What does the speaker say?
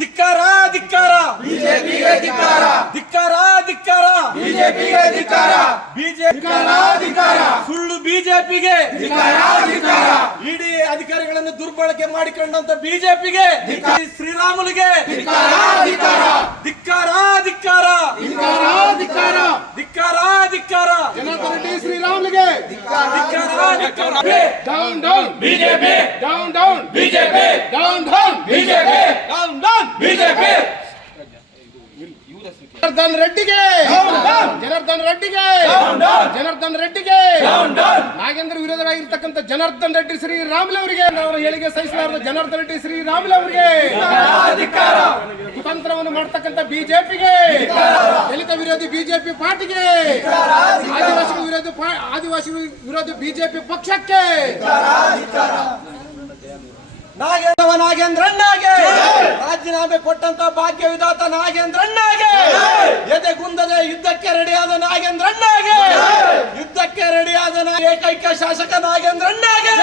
ಧಿಕ್ಕಾರ ಧಿಕ್ಕಾರ ಬಿಜೆಪಿಗೆ ಧಿಕ್ಕಾರ ಧಿಕ್ಕಾರ ಧಿಕ್ಕಾರ ಬಿಜೆಪಿಗೆ ಧಿಕ್ಕಾರ ಧಿಕ್ಕಾರ ಸುಳ್ಳು ಬಿಜೆಪಿಗೆ ಧಿಕ್ಕಾರ ಇಡೀ ಅಧಿಕಾರಿಗಳನ್ನು ದುರ್ಬಳಕೆ ಮಾಡಿಕೊಂಡಂತ ಬಿಜೆಪಿಗೆ ಶ್ರೀರಾಮುಲಿಗೆ ಧಿಕ್ಕಾರ ಧಿಕ್ಕಾರ ಧಿಕ್ಕಾರ ಧಿಕ್ಕಾರ ಧಿಕ್ಕಾರ ಧಿಕ್ಕಾರ ಜನಾರ್ದನ ರೆಡ್ಡಿ ಶ್ರೀರಾಮುಲಿಗೆ ಧಿಕ್ಕಾರ ಧಿಕ್ಕಾರ down down BJP down down BJP down down BJP down down BJP Janardhana ರೆಡ್ಡಿಗೆ ಜನಾರ್ದನ ರೆಡ್ಡಿಗೆ ಜನಾರ್ದನ ರೆಡ್ಡಿಗೆ ನಾಗೇಂದ್ರ ವಿರೋಧರಾಗಿರ್ತಕ್ಕಂಥ ಜನಾರ್ದನ ರೆಡ್ಡಿ ಶ್ರೀರಾಮುಲು ಅವರಿಗೆ ಅವರ ಹೇಳಿಕೆ ಸಹಿಸಲಾರದ ಜನಾರ್ದನ ರೆಡ್ಡಿ ಶ್ರೀರಾಮುಲು ಅವರಿಗೆ ಕುತಂತ್ರವನ್ನು ಮಾಡತಕ್ಕಂಥ ಬಿಜೆಪಿಗೆ ದಲಿತ ವಿರೋಧಿ ಬಿಜೆಪಿ ಪಾರ್ಟಿಗೆ ಆದಿವಾಸಿ ವಿರೋಧಿ ಬಿಜೆಪಿ ಪಕ್ಷಕ್ಕೆ ನಾಗೇಂದ್ರಣ್ಣಗೆ ರಾಜೀನಾಮೆ ಕೊಟ್ಟಂತ ಭಾಗ್ಯ ವಿಧಾತ ನಾಗೇಂದ್ರಣ್ಣಗೆ ಎದೆಗುಂದದೆ ಯುದ್ಧಕ್ಕೆ ರೆಡಿಯಾದ ನಾಗೇಂದ್ರಣ್ಣಗೆ ಯುದ್ಧಕ್ಕೆ ರೆಡಿಯಾದ ಏಕೈಕ ಶಾಸಕ ನಾಗೇಂದ್ರಣ್ಣಗೆ